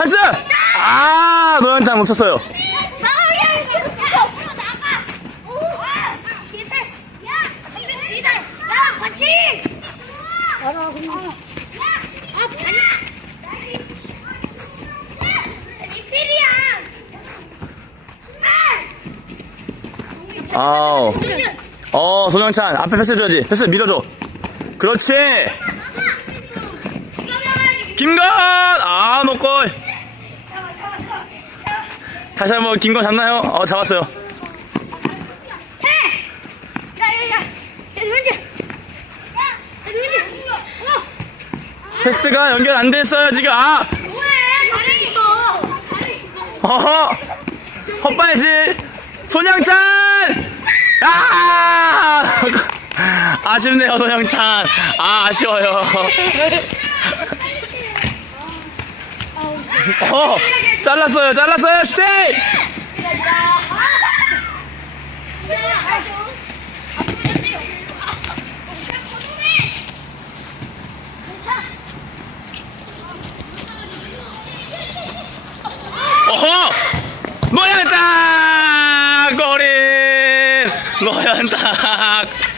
찬스! 아, 노현장 놓쳤어요. 아우. 어, 손영찬. 앞에 패스 줘야지. 패스 밀어줘. 그렇지. 김건! 아, 노골. 다시 한번 김건 잡나요? 어, 잡았어요. 어. 패스가 연결 안 됐어요, 지금. 아! 어허! 헛발질! 손영찬! 아! 아쉽네요, 손영찬. 아, 아쉬워요. 어! 잘랐어요, 잘랐어요, 슈팅! 어허! 노현탁! 골인! 노현탁!